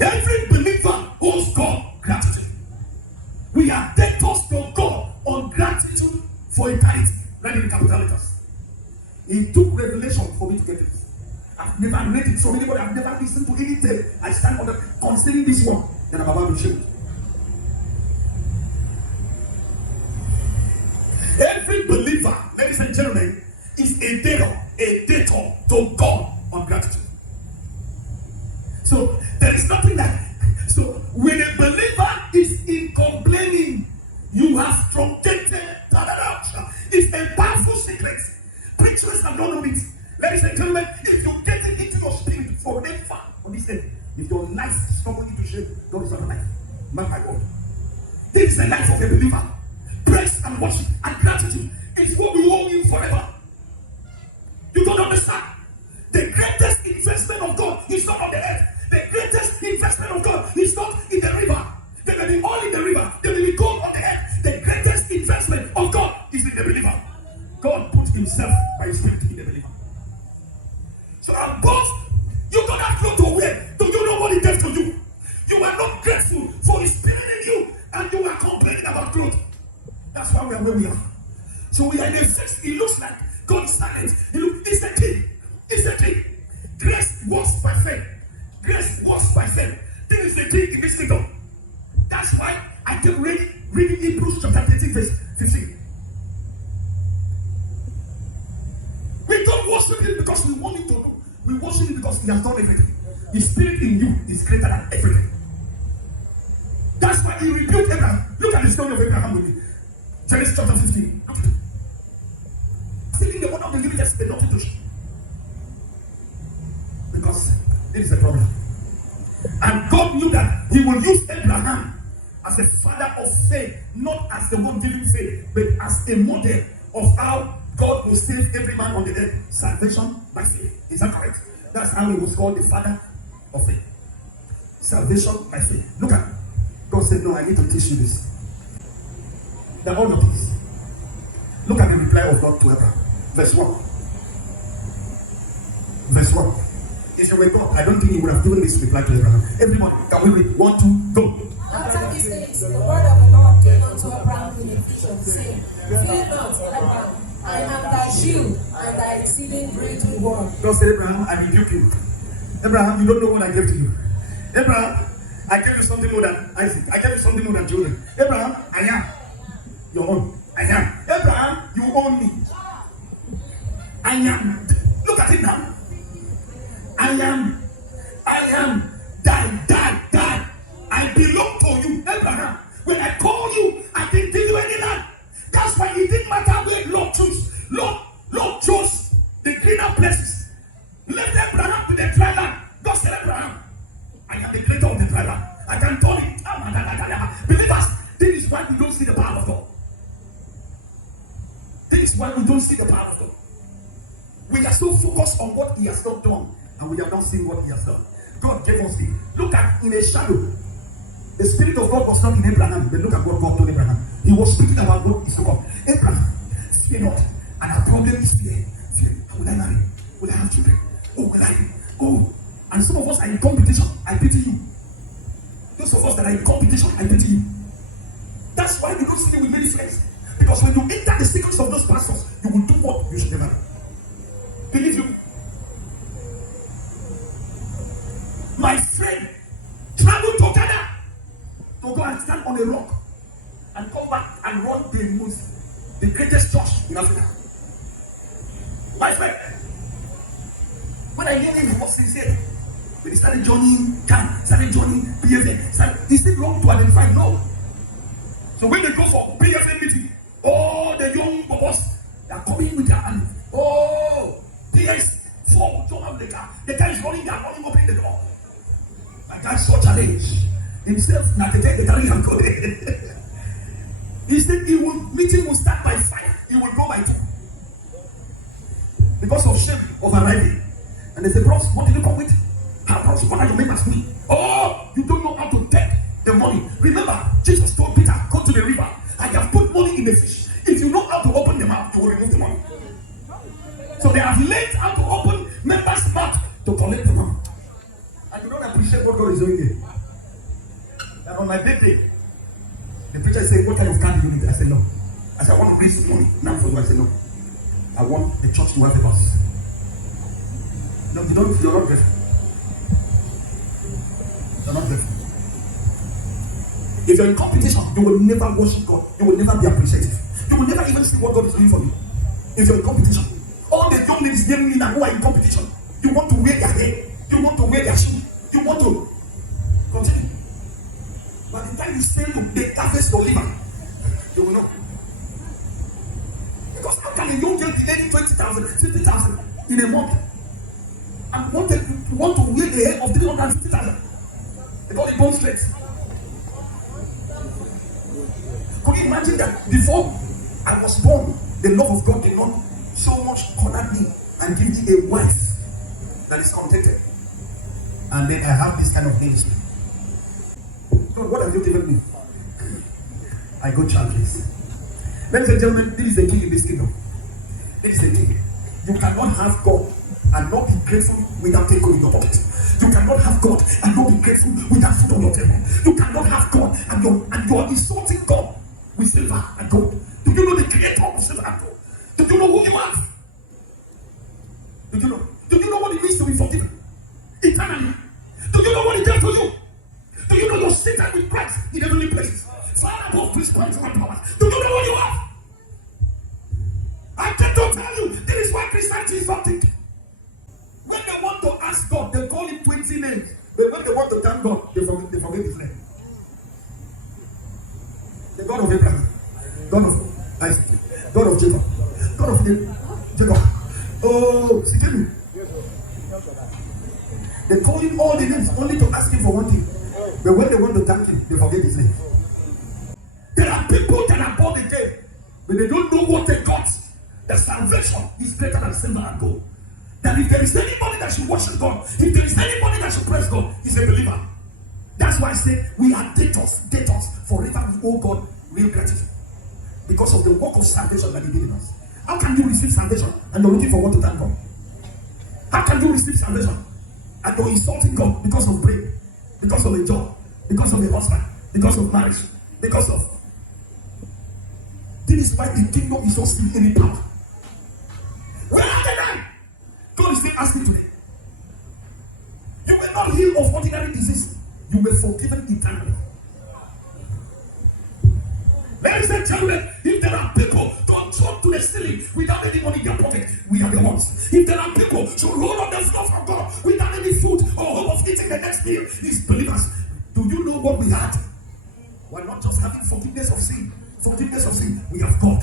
Every believer owes God gratitude. We are debtors to God on gratitude for eternity. Read in capital letters. It took revelation for me to get it. I've never read it. So anybody, I've never listened to anything. I stand on the considering this one. Then I'm about to show it. Every believer, ladies and gentlemen, is a debtor to God on gratitude. So there is nothing that. So when a believer is in complaining, you have truncated. It's a powerful secret. Preachers have not known it. Ladies and gentlemen, if you get it into your spirit forever on this earth, if your life is somebody to shame, God is not alive. Mark my God. This is the life of a believer. Praise and worship and gratitude is what we owe Him forever. You don't understand? The greatest investment of God is not on the earth. The greatest investment of God is not in the river. There may be oil in the river. There may be gold on the earth. The greatest investment of God is in the believer. God put Himself by His Spirit in the believer. So I'm both. You don't have clothes to wear. Do you know what He gave to you? You are not grateful for His Spirit in you, and you are complaining about clothes. That's why we are where we are. So we are in a phase. It looks like God is silent. It's the key. It's the key. Grace works by faith. Grace works by faith. This is the key in this kingdom. That's why I keep reading Hebrews chapter 13, verse 15. We don't worship Him because we want Him to do. We worship Him because He has done everything. His Spirit in you is greater than everything. That's why He rebuked Abraham. Look at the story of Abraham with me. Genesis chapter 15. Look at it. Stealing the word of the living just enough to show. Because this is the problem. And God knew that He will use Abraham as a father of faith, not as the one giving faith, but as a model of how God will save every man on the earth. Salvation by faith. Is that correct? That's how He was called the father of faith. Salvation by faith. Look at it. God said, no, I need to teach you this. The order of this. Look at the reply of God to Abraham. Verse 1. Verse 1. If you were God, I don't think He would have given this reply to Abraham. Everyone, can we read? 1, 2, go. After these things, the word of the Lord came unto Abraham in a vision, saying, Fear not, Abraham, I am thy shield and thy exceeding great reward. God said, Abraham, I rebuke you. Abraham, you don't know what I gave to you. Abraham, I gave you something more than Isaac. I gave you something more than children. Abraham, I am your own. I am. Abraham, you own me. I am. Look at it now. I am. Die. I belong to you, Abraham. When I call you, I didn't give you any land. That's why it didn't matter where Lord chose. Lord chose the greener places. Let Abraham to the dry land. God said, Abraham, I am the creator of the dry land. I can turn it. Believers, this is why we don't see the power of God. This is why we don't see the power of God. We are so focused on what He has not done, and we are not seeing what He has done. God gave us the look at in a shadow. The Spirit of God was not in Abraham, but look at what God told Abraham. He was speaking about what is to come. Abraham, fear not. And our problem is fear. Fear. Will I marry? Will I have children? Oh, will I? Oh. And some of us are in competition. I pity you. Those of us that are in competition, I pity you. That's why you don't see me with many friends. Because when you enter the secrets of those pastors, you will do what you should never do. Believe you. My friend traveled to Ghana to go and stand on a rock and come back and run the greatest church in Africa. My friend, when I knew him, he was sincere. When he started joining camp, started joining PFA, he still wrong to identify. No. So when they go for PFA meeting, all the young boys, they are coming with their hand. Oh, PS4, don't have the car. The guy is running down, running opening the door. My guy so challenged himself. Now the carry and go there. He said meeting will start by 5. He will go by 2 because of shame of arriving. And they say, bros, what did you come with? How bros, what are your members doing? Oh, you don't know how to take the money. Remember, Jesus told Peter, go to the river. I have put money in the fish. If you know how to open the mouth, you will remove the money. So they have learned how to open members' mouth to collect the money. And you don't appreciate what God is doing there. on my birthday, the preacher said, "What kind of candy do you need?" I said, "No." I said, "I want to raise money now for you." I said, "No. I want the church to have a bus." No, you're not grateful. You're not grateful. If you're in competition, you will never worship God. You will never be appreciative. You will never even see what God is doing for you. If you're in competition, all the young ladies near me that who are in competition, you want to wear their hair, you want to wear their shoe, you want to continue. By the time you say they harvest your liver, you will know. Because how can a young girl be earning 20,000, 50,000 in a month? And want to wear the hair of 350,000? They call it bone straight. Could you imagine that before I was born, the love of God did not so much corner me and give me a wife that is contented? And then I have this kind of ministry. So what have you given me? I go churches. Ladies and gentlemen, this is the key in this kingdom. This is the key. You cannot have God and not be grateful without taking in your pocket. You cannot have God and not be grateful without food on your table. You cannot have God and you're insulting God with silver and gold. Do you know the creator of silver and gold? Do you know who you are? Do you know? Do you know what it means to be forgiven eternally? Do you know what it does to you? Do you know you're seated with Christ in heavenly places, far above principalities and powers? Do you know what you are? I came to tell you, this is why Christianity is not thinking. When they want to ask God, they call him 20 names. But when they want to thank God, they forget his name. The God of Abraham, God of Isaac, God of Jacob, God of Jacob. Oh, Sikemi. They call him all the names only to ask him for one thing. But when they want to thank him, they forget his name. There are people that are born again, but they don't know what they got. The salvation is greater than silver and gold. That if there is anybody that should worship God, if there is anybody that should praise God, he's a believer. That's why I say we are debtors forever. We owe God real gratitude because of the work of salvation that he did in us. How can you receive salvation and you're looking for what to thank God? How can you receive salvation and you're insulting God because of brain, because of a job, because of a husband, because of marriage, because of... This is why the kingdom is not still any power. Where are they now? God is still asking today. You were not healed of ordinary disease. You were forgiven eternally. Ladies and gentlemen, if there are people controlled to the ceiling without any money in their pocket, we are the ones. If there are people who roll on the floor from God without any food or hope of eating the next meal, these believers, do you know what we had? We're not just having forgiveness of sin. Forgiveness of sin, we have God.